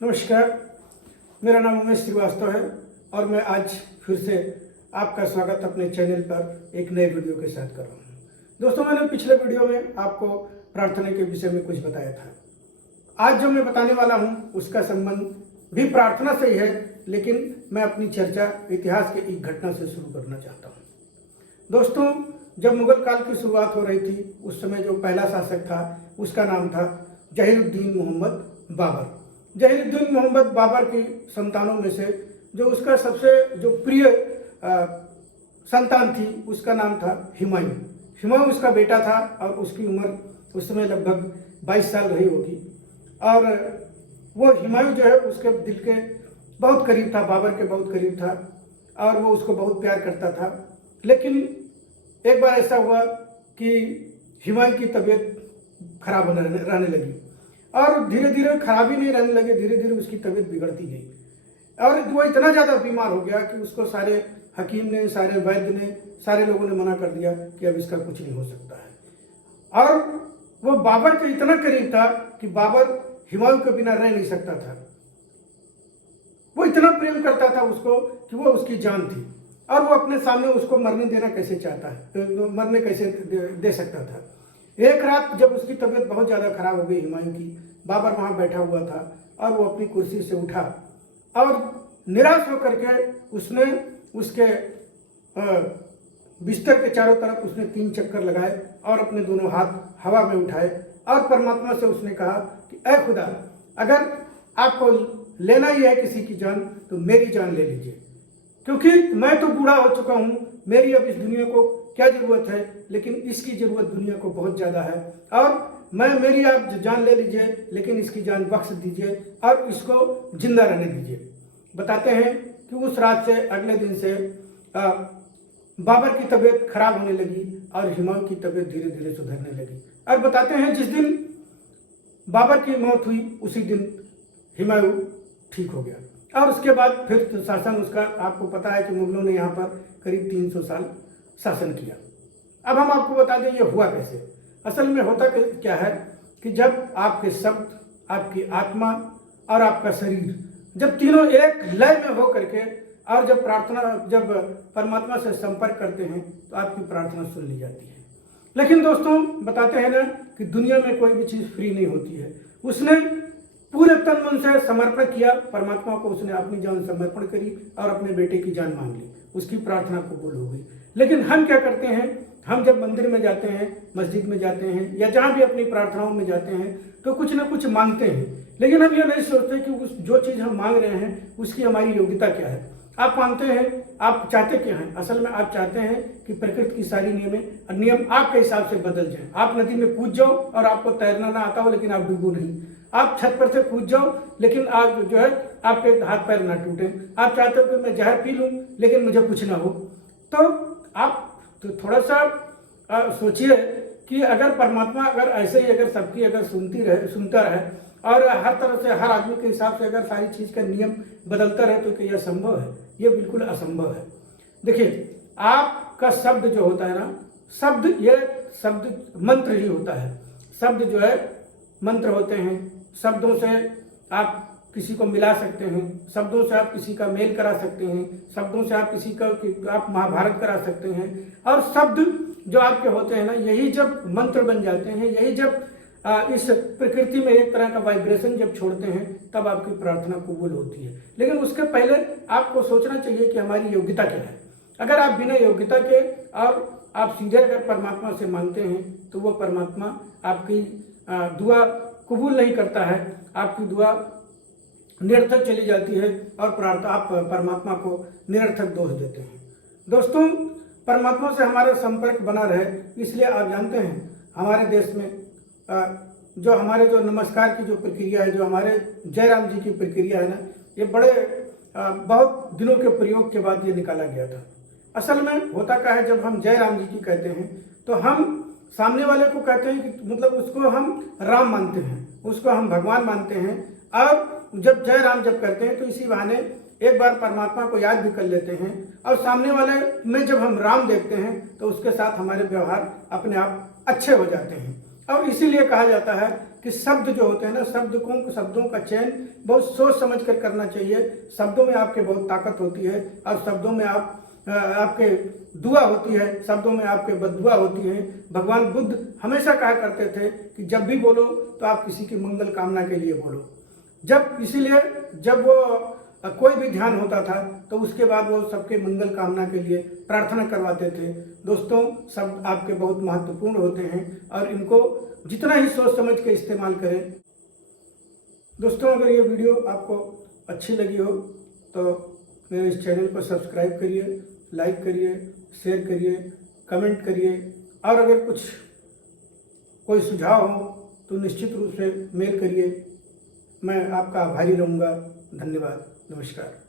नमस्कार, मेरा नाम उमेश श्रीवास्तव है और मैं आज फिर से आपका स्वागत अपने चैनल पर एक नए वीडियो के साथ कर रहा हूँ। दोस्तों, मैंने पिछले वीडियो में आपको प्रार्थना के विषय में कुछ बताया था। आज जो मैं बताने वाला हूँ उसका संबंध भी प्रार्थना से ही है, लेकिन मैं अपनी चर्चा इतिहास के एक घटना से शुरू करना चाहता हूँ। दोस्तों, जब मुगल काल की शुरुआत हो रही थी, उस समय जो पहला शासक था उसका नाम था जहीरुद्दीन मोहम्मद बाबर। जहीरुद्दीन मोहम्मद बाबर की संतानों में से जो उसका सबसे जो प्रिय संतान थी उसका नाम था हुमायूं। हुमायूं उसका बेटा था और उसकी उम्र उस समय लगभग 22 साल रही होगी। और वो हुमायूं जो है उसके दिल के बहुत करीब था, बाबर के बहुत करीब था और वो उसको बहुत प्यार करता था। लेकिन एक बार ऐसा हुआ कि हुमायूं की तबीयत खराब रहने लगी और धीरे धीरे खराब ही नहीं रहने लगे, धीरे धीरे उसकी तबीयत बिगड़ती गई और वो इतना ज़्यादा बीमार हो गया कि उसको सारे हकीम ने, सारे वैद्य ने, सारे लोगों ने मना कर दिया कि अब इसका कुछ नहीं हो सकता है। और वो बाबर के इतना करीब था कि बाबर हुमायूं के बिना रह नहीं सकता था। वो इतना प्रेम करता था उसको कि वो उसकी जान थी और वो अपने सामने उसको मरने देना कैसे चाहता है, मरने कैसे दे सकता था। एक रात जब उसकी तबीयत बहुत ज़्यादा खराब हो गई हुमायूं की, बाबर वहाँ बैठा हुआ था और वो अपनी कुर्सी से उठा और निराश होकर के उसने उसके बिस्तर के चारों तरफ उसने 3 चक्कर लगाए और अपने दोनों हाथ हवा में उठाए और परमात्मा से उसने कहा कि ऐ खुदा, अगर आपको लेना ही है किसी की जान तो मेरी जान ले लीजिए, क्योंकि मैं तो बूढ़ा हो चुका हूँ, मेरी अब इस दुनिया को क्या ज़रूरत है, लेकिन इसकी ज़रूरत दुनिया को बहुत ज़्यादा है और मेरी आप जान ले लीजिए, लेकिन इसकी जान बख्श दीजिए और इसको जिंदा रहने दीजिए। बताते हैं कि उस रात से अगले दिन से बाबर की तबीयत खराब होने लगी और हुमायूं की तबीयत धीरे धीरे सुधरने लगी। और बताते हैं जिस दिन बाबर की मौत हुई उसी दिन हुमायूं ठीक हो गया और उसके बाद फिर तो शासन उसका, आपको पता है कि मुगलों ने यहाँ पर करीब 300 साल शासन किया। अब हम आपको बता दें ये हुआ कैसे। असल में होता क्या है कि जब आपके शब्द, आपकी आत्मा और आपका शरीर जब तीनों एक लय में हो करके और जब परमात्मा से संपर्क करते हैं तो आपकी प्रार्थना सुन ली जाती है। लेकिन दोस्तों, बताते हैं ना कि दुनिया में कोई भी चीज़ फ्री नहीं होती है। उसने पूरे तन मन से समर्पण किया परमात्मा को, उसने अपनी जान समर्पण करी और अपने बेटे की जान मांग ली, उसकी प्रार्थना कबूल हो गई। लेकिन हम क्या करते हैं, हम जब मंदिर में जाते हैं, मस्जिद में जाते हैं या जहाँ भी अपनी प्रार्थनाओं में जाते हैं तो कुछ ना कुछ मांगते हैं, लेकिन हम ये नहीं सोचते कि उस जो चीज़ हम मांग रहे हैं उसकी हमारी योग्यता क्या है। आप मांगते हैं, आप चाहते क्या हैं? असल में आप चाहते हैं कि प्रकृति की सारी नियम आपके हिसाब से बदल जाए। आप नदी में कूद जाओ और आपको तैरना ना आता हो लेकिन आप डूबो नहीं। आप छत पर से कूद जाओ लेकिन आप जो है आपके हाथ पैर ना टूटे। आप चाहते हो कि मैं जहर पी लूँ लेकिन मुझे कुछ ना हो। तो आप तो थोड़ा सा सोचिए कि अगर परमात्मा अगर ऐसे ही अगर सबकी अगर सुनता रहे और हर तरह से हर आदमी के हिसाब से अगर सारी चीज़ का नियम बदलता रहे तो क्या यह संभव है? ये बिल्कुल असंभव है। देखिए, आपका शब्द जो होता है ना, ये शब्द मंत्र ही होता है। शब्द जो है मंत्र होते हैं। शब्दों से आप किसी को मिला सकते हैं, शब्दों से आप किसी का मेल करा सकते हैं, शब्दों से आप किसी का आप महाभारत करा सकते हैं। और शब्द जो आपके होते हैं ना, यही जब मंत्र बन जाते हैं, यही जब इस प्रकृति में एक तरह का वाइब्रेशन जब छोड़ते हैं तब आपकी प्रार्थना कबूल होती है। लेकिन उसके पहले आपको सोचना चाहिए कि हमारी योग्यता क्या है। अगर आप बिना योग्यता के और आप सीधे अगर परमात्मा से मांगते हैं तो वो परमात्मा आपकी दुआ कबूल नहीं करता है, आपकी दुआ निरर्थक चली जाती है और आप परमात्मा को निरर्थक दोष देते हैं। दोस्तों, परमात्मा से हमारा संपर्क बना रहे इसलिए आप जानते हैं हमारे देश में जो हमारे जो नमस्कार की जो प्रक्रिया है, जो हमारे जयराम जी की प्रक्रिया है ना, ये बड़े बहुत दिनों के प्रयोग के बाद ये निकाला गया था। असल में होता क्या है, जब हम जयराम जी की कहते हैं तो हम सामने वाले को कहते हैं कि मतलब उसको हम राम मानते हैं, उसको हम भगवान मानते हैं। और जब जय राम जब करते हैं तो इसी बहाने एक बार परमात्मा को याद भी कर लेते हैं और सामने वाले में जब हम राम देखते हैं तो उसके साथ हमारे व्यवहार अपने आप अच्छे हो जाते हैं। और इसीलिए कहा जाता है कि शब्द जो होते हैं ना, शब्दों का चयन बहुत सोच समझ कर करना चाहिए। शब्दों में आपके बहुत ताकत होती है और शब्दों में आपके दुआ होती है, शब्दों में आपके बद्दुआ होती है। भगवान बुद्ध हमेशा कहा करते थे कि जब भी बोलो तो आप किसी की मंगल कामना के लिए बोलो। इसीलिए जब वो कोई भी ध्यान होता था तो उसके बाद वो सबके मंगल कामना के लिए प्रार्थना करवाते थे। दोस्तों, शब्द आपके बहुत महत्वपूर्ण होते हैं और इनको जितना ही सोच समझ के इस्तेमाल करें। दोस्तों, अगर ये वीडियो आपको अच्छी लगी हो तो मेरे इस चैनल को सब्सक्राइब करिए, लाइक करिए, शेयर करिए, कमेंट करिए और अगर कोई सुझाव हो तो निश्चित रूप से मेल करिए। मैं आपका आभारी रहूँगा। धन्यवाद। नमस्कार।